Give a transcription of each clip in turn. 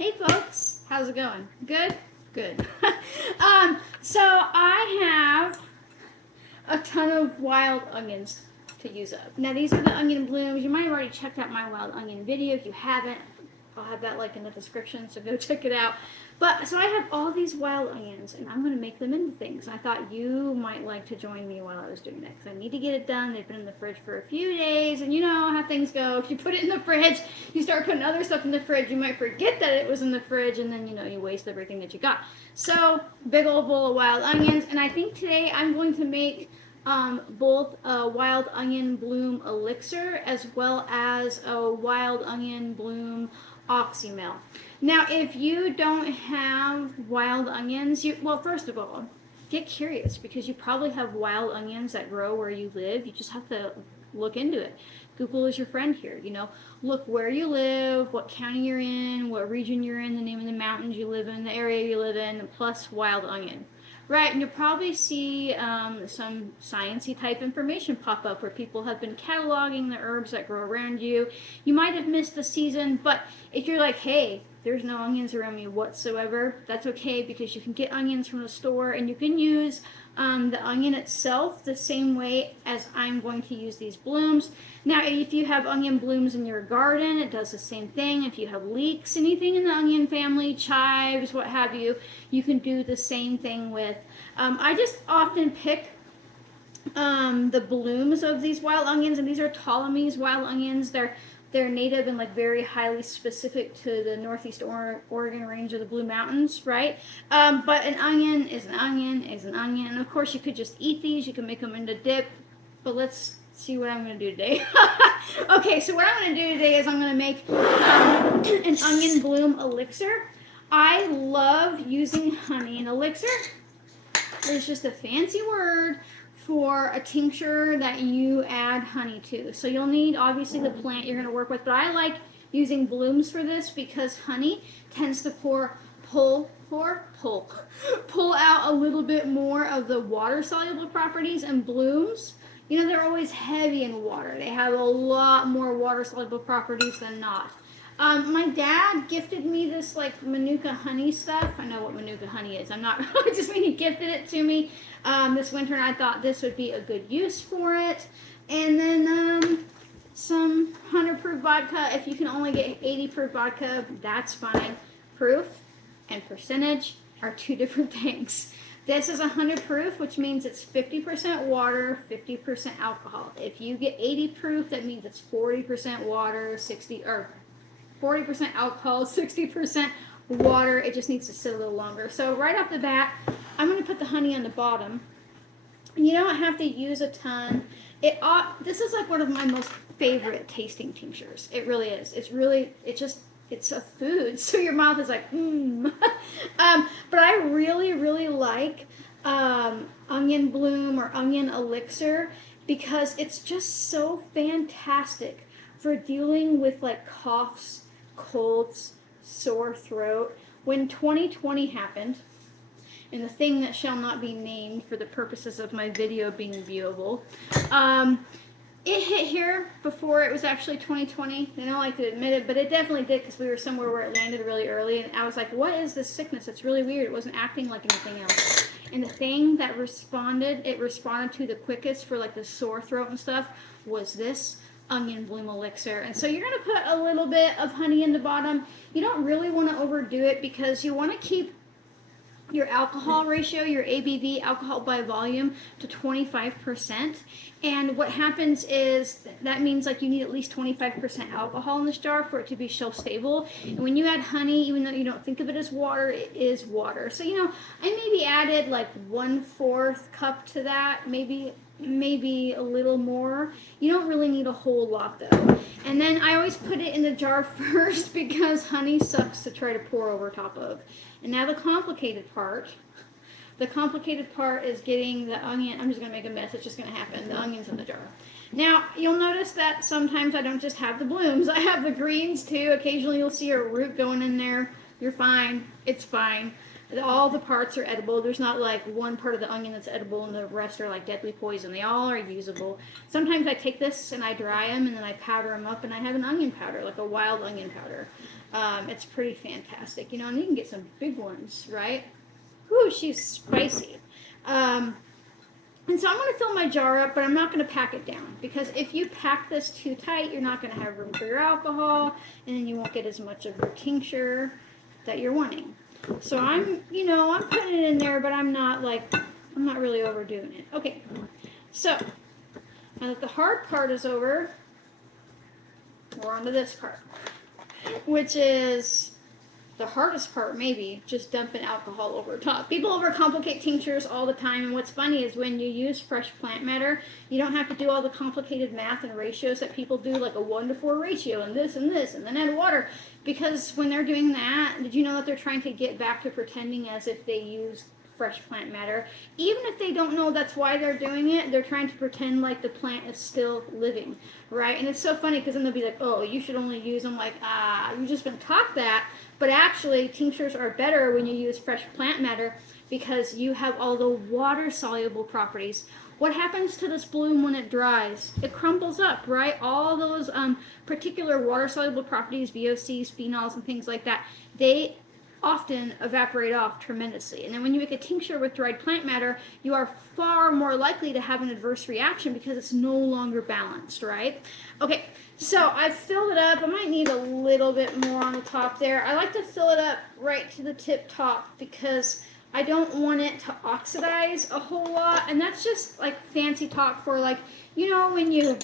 Hey folks, how's it going? Good? Good. So I have a ton of wild onions to use up. Now these are the onion blooms. You might have already checked out my wild onion video. If you haven't, I'll have that in the description, so go check it out. But so I have all these wild onions, and I'm going to make them into things. I thought you might like to join me while I was doing that, because I need to get it done. They've been in the fridge for a few days, and you know how things go. If you put it in the fridge, you start putting other stuff in the fridge, you might forget that it was in the fridge, and then you waste everything that you got. So big old bowl of wild onions, and I think today I'm going to make both a wild onion bloom elixir as well as a wild onion bloom Oxymel. Now, if you don't have wild onions, first of all, get curious, because you probably have wild onions that grow where you live. You just have to look into it. Google is your friend here. Look where you live, what county you're in, what region you're in, the name of the mountains you live in, the area you live in, plus wild onion. Right, and you'll probably see some sciencey type information pop up where people have been cataloging the herbs that grow around you. You might have missed the season, but if you're like, hey, there's no onions around me whatsoever, that's okay, because you can get onions from the store, and you can use the onion itself the same way as I'm going to use these blooms. Now, if you have onion blooms in your garden, it does the same thing. If you have leeks, anything in the onion family, chives, what have you, you can do the same thing with. I just often pick the blooms of these wild onions, and these are Ptolemy's wild onions. They're native and very highly specific to the Northeast Oregon range of the Blue Mountains, right? But an onion is an onion is an onion. And of course, you could just eat these. You can make them into dip. But let's see what I'm going to do today. Okay, so what I'm going to do today is I'm going to make an onion bloom elixir. I love using honey in elixir. There's just a fancy word for a tincture that you add honey to. So you'll need, obviously, the plant you're going to work with, but I like using blooms for this because honey tends to pull out a little bit more of the water-soluble properties, and blooms, they're always heavy in water. They have a lot more water-soluble properties than not. My dad gifted me this Manuka honey stuff. I know what Manuka honey is. I just mean he gifted it to me this winter, and I thought this would be a good use for it. And then some 100 proof vodka. If you can only get 80 proof vodka, that's fine. Proof and percentage are two different things. This is 100 proof, which means it's 50% water, 50% alcohol. If you get 80 proof, that means it's 40% water, 40% alcohol, 60% water. It just needs to sit a little longer. So right off the bat, I'm going to put the honey on the bottom. You don't have to use a ton. This is one of my most favorite tasting tinctures. It really is. It's a food, so your mouth is like, mmm. But I really, really like onion bloom or onion elixir because it's just so fantastic for dealing with coughs, colds, sore throat. When 2020 happened, and the thing that shall not be named for the purposes of my video being viewable, it hit here before it was actually 2020. I don't like to admit it, but it definitely did, because we were somewhere where it landed really early, and I was like, what is this sickness? It's really weird. It wasn't acting like anything else. And the thing that responded to the quickest for the sore throat and stuff was this onion bloom elixir. And so you're going to put a little bit of honey in the bottom. You don't really want to overdo it, because you want to keep your alcohol ratio, your ABV, alcohol by volume, to 25%. And what happens is that means you need at least 25% alcohol in this jar for it to be shelf stable. And when you add honey, even though you don't think of it as water, it is water. So I maybe added 1/4 cup to that, maybe a little more. You don't really need a whole lot though. And then I always put it in the jar first, because honey sucks to try to pour over top of. And now the complicated part is getting the onion. I'm just going to make a mess. It's just going to happen. The onion's in the jar. Now, you'll notice that sometimes I don't just have the blooms. I have the greens too. Occasionally you'll see a root going in there. You're fine. It's fine. All the parts are edible. There's not one part of the onion that's edible and the rest are deadly poison. They all are usable. Sometimes I take this and I dry them, and then I powder them up, and I have an onion powder, a wild onion powder. It's pretty fantastic, you know, and you can get some big ones, right? Whew, she's spicy. And so I'm going to fill my jar up, but I'm not going to pack it down, because if you pack this too tight, you're not going to have room for your alcohol, and then you won't get as much of your tincture that you're wanting. So I'm putting it in there, but I'm not really overdoing it. Okay, so now that the hard part is over, we're on to this part, which is the hardest part, maybe, just dumping alcohol over top. People overcomplicate tinctures all the time, and what's funny is when you use fresh plant matter, you don't have to do all the complicated math and ratios that people do, like a 1-to-4 ratio, and this, and then add water, because when they're doing that, did you know that they're trying to get back to pretending as if they used fresh plant matter? Even if they don't know that's why they're doing it, they're trying to pretend like the plant is still living, right? And it's so funny, because then they'll be like, oh, you should only use them, like, you've just been taught that. But actually, tinctures are better when you use fresh plant matter, because you have all the water-soluble properties. What happens to this bloom when it dries? It crumbles up, right? All those particular water-soluble properties, VOCs, phenols, and things like that, they often evaporate off tremendously. And then when you make a tincture with dried plant matter, you are far more likely to have an adverse reaction, because it's no longer balanced, right? Okay, so I've filled it up. I might need a little bit more on the top there. I like to fill it up right to the tip top, because I don't want it to oxidize a whole lot. And that's just like fancy talk for, like, you know, when you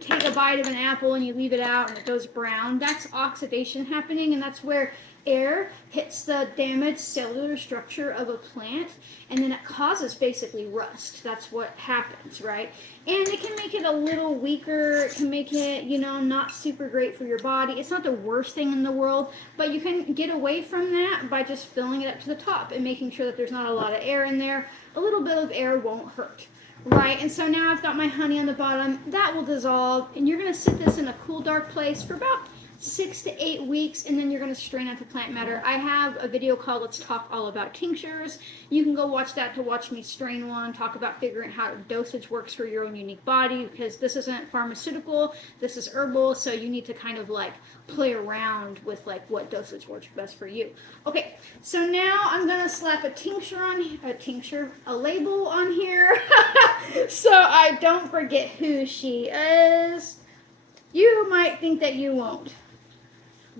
take a bite of an apple and you leave it out and it goes brown, that's oxidation happening, and that's where air hits the damaged cellular structure of a plant, and then it causes basically rust. That's what happens, right? And it can make it a little weaker. It can make it, you know, not super great for your body. It's not the worst thing in the world, but you can get away from that by just filling it up to the top and making sure that there's not a lot of air in there. A little bit of air won't hurt. Right, and so now I've got my honey on the bottom. That will dissolve, and you're going to sit this in a cool, dark place for about 6 to 8 weeks, and then you're going to strain out the plant matter. I have a video called Let's Talk All About Tinctures. You can go watch that to watch me strain one, talk about figuring out how dosage works for your own unique body, because this isn't pharmaceutical, this is herbal, so you need to kind of like play around with like what dosage works best for you. Okay, so now I'm going to slap a label on here, so I don't forget who she is. You might think that you won't,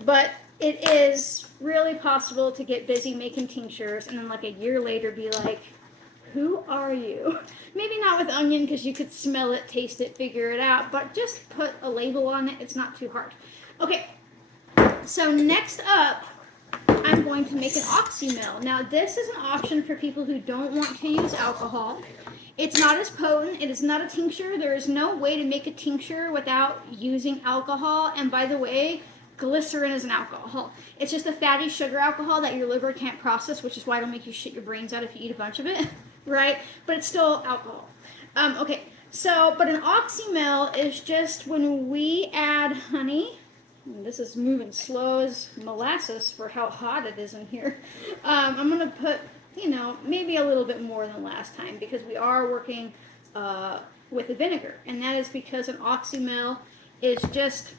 but it is really possible to get busy making tinctures and then like a year later be like, who are you? Maybe not with onion, because you could smell it, taste it, figure it out, but just put a label on it. It's not too hard. Okay, so next up, I'm going to make an Oxymel. Now, this is an option for people who don't want to use alcohol. It's not as potent. It is not a tincture. There is no way to make a tincture without using alcohol. And by the way, glycerin is an alcohol. It's just a fatty sugar alcohol that your liver can't process, which is why it'll make you shit your brains out if you eat a bunch of it, right? But it's still alcohol. Okay, so, but an Oxymel is just when we add honey. This is moving slow as molasses for how hot it is in here. I'm going to put, you know, maybe a little bit more than last time, because we are working with a vinegar. And that is because an Oxymel is just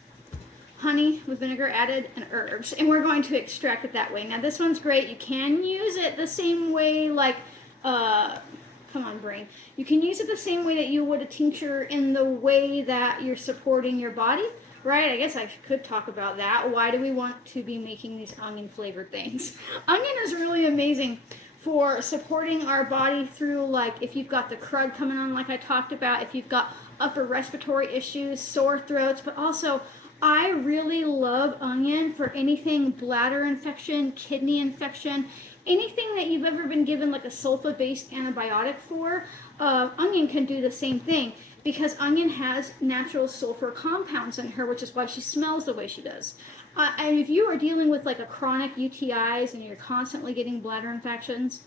honey with vinegar added and herbs. And we're going to extract it that way. Now, this one's great. You can use it the same way, like, come on, brain. You can use it the same way that you would a tincture, in the way that you're supporting your body. Right, I guess I could talk about that. Why do we want to be making these onion-flavored things? Onion is really amazing for supporting our body through, like, if you've got the crud coming on, like I talked about, if you've got upper respiratory issues, sore throats, but also I really love onion for anything bladder infection, kidney infection, anything that you've ever been given like a sulfa-based antibiotic for. Onion can do the same thing, because onion has natural sulfur compounds in her, which is why she smells the way she does. And if you are dealing with like a chronic UTIs and you're constantly getting bladder infections,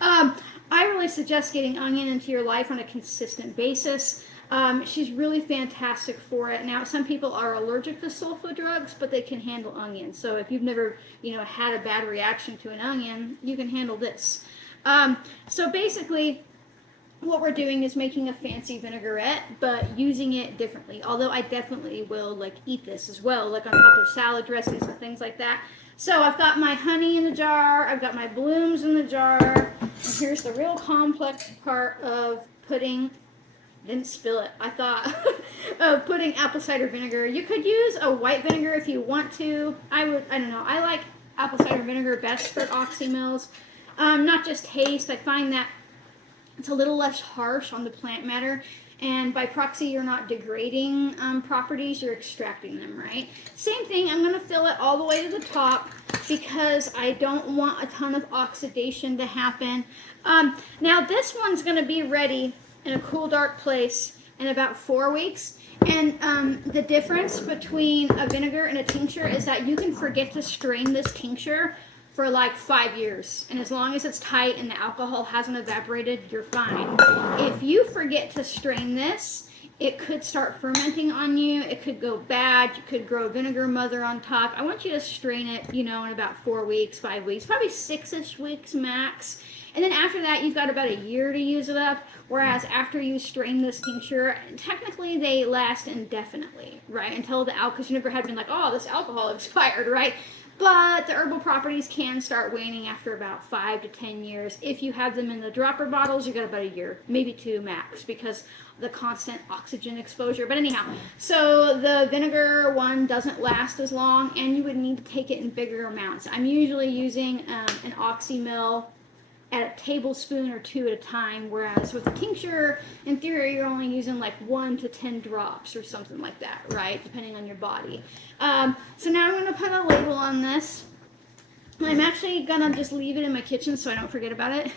I really suggest getting onion into your life on a consistent basis. She's really fantastic for it. Now, some people are allergic to sulfa drugs, but they can handle onion. So if you've never, had a bad reaction to an onion, you can handle this. So basically, what we're doing is making a fancy vinaigrette, but using it differently. Although I definitely will like eat this as well, like on top of salad dressings and things like that. So I've got my honey in the jar, I've got my blooms in the jar, and here's the real complex part of putting, didn't spill it, I thought, of putting apple cider vinegar. You could use a white vinegar if you want to. I don't know, I like apple cider vinegar best for oxymels. Not just taste, I find that it's a little less harsh on the plant matter, and by proxy you're not degrading properties, you're extracting them, right? Same thing, I'm going to fill it all the way to the top because I don't want a ton of oxidation to happen. Now this one's going to be ready in a cool, dark place in about 4 weeks. And the difference between a vinegar and a tincture is that you can forget to strain this tincture for like 5 years, and as long as it's tight and the alcohol hasn't evaporated, you're fine. If you forget to strain this, it could start fermenting on you, it could go bad, you could grow vinegar mother on top. I want you to strain it, you know, in about 4 weeks, 5 weeks, probably 6-ish weeks max. And then after that, you've got about a year to use it up, whereas after you strain this tincture, technically they last indefinitely, right? Until the alcohol, because you never had been like, oh, this alcohol expired, right? But the herbal properties can start waning after about 5 to 10 years. If you have them in the dropper bottles, you got about a year, maybe 2 max, because the constant oxygen exposure. But anyhow, so the vinegar one doesn't last as long, and you would need to take it in bigger amounts. I'm usually using an Oxymel at a tablespoon or 2 at a time, whereas with a tincture, in theory, you're only using like 1 to 10 drops or something like that, right? Depending on your body. So now I'm going to put a label on this. I'm actually going to just leave it in my kitchen so I don't forget about it.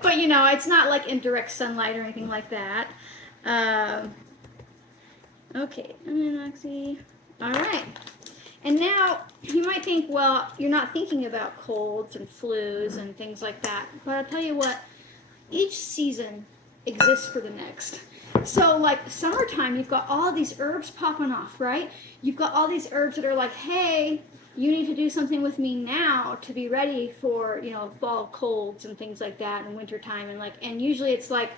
But you know, it's not like in direct sunlight or anything like that. Okay, Oxy. All right. And now, you might think, well, you're not thinking about colds and flus and things like that. But I'll tell you what, each season exists for the next. So, like, summertime, you've got all these herbs popping off, right? You've got all these herbs that are like, hey, you need to do something with me now to be ready for, you know, fall colds and things like that and wintertime. And usually it's like,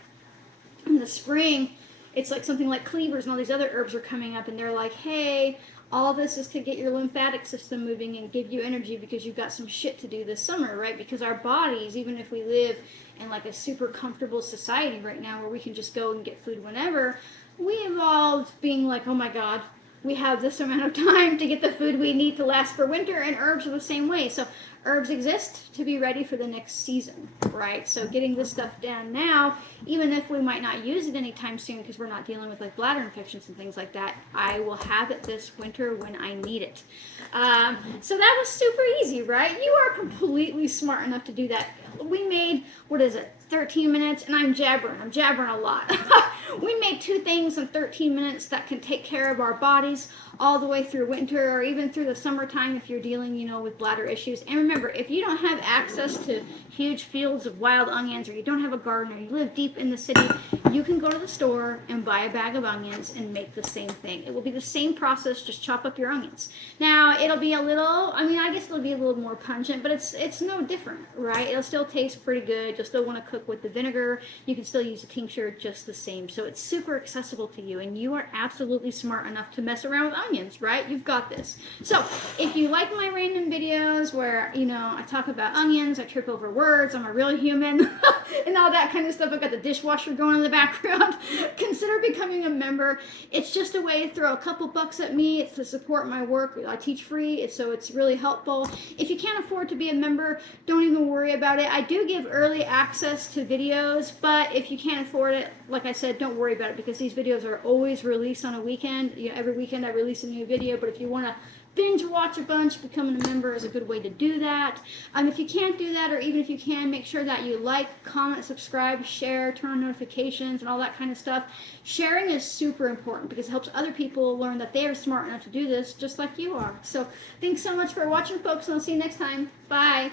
in the spring, it's like something like cleavers and all these other herbs are coming up, and they're like, hey, all this is to get your lymphatic system moving and give you energy because you've got some shit to do this summer, right? Because our bodies, even if we live in like a super comfortable society right now where we can just go and get food whenever, we evolved being like, oh my God, we have this amount of time to get the food we need to last for winter, and herbs are the same way. So herbs exist to be ready for the next season, right? So getting this stuff down now, even if we might not use it anytime soon because we're not dealing with like bladder infections and things like that, I will have it this winter when I need it. So that was super easy, right? You are completely smart enough to do that. We made, 13 minutes, and I'm jabbering a lot. We made 2 things in 13 minutes that can take care of our bodies all the way through winter or even through the summertime if you're dealing, you know, with bladder issues. And remember, if you don't have access to huge fields of wild onions, or you don't have a garden, or you live deep in the city, you can go to the store and buy a bag of onions and make the same thing. It will be the same process, just chop up your onions. Now, it'll be a little, I guess it'll be a little more pungent, but it's no different, right? It'll still taste pretty good. You'll still want to cook with the vinegar. You can still use a tincture just the same. So it's super accessible to you, and you are absolutely smart enough to mess around with onions, right? You've got this. So if you like my random videos where, you know, I talk about onions, I trip over words, I'm a real human, and all that kind of stuff, I've got the dishwasher going in the background, consider becoming a member. It's just a way to throw a couple bucks at me. It's to support my work. I teach free, so it's really helpful. If you can't afford to be a member, don't even worry about it. I do give early access to videos, but if you can't afford it, like I said, don't worry about it, because these videos are always released on a weekend. You know, every weekend I release a new video, but if you want to binge watch a bunch, becoming a member is a good way to do that. If you can't do that, or even if you can, make sure that you like, comment, subscribe, share, turn on notifications, and all that kind of stuff. Sharing is super important because it helps other people learn that they are smart enough to do this just like you are. So thanks so much for watching, folks, and I'll see you next time. Bye.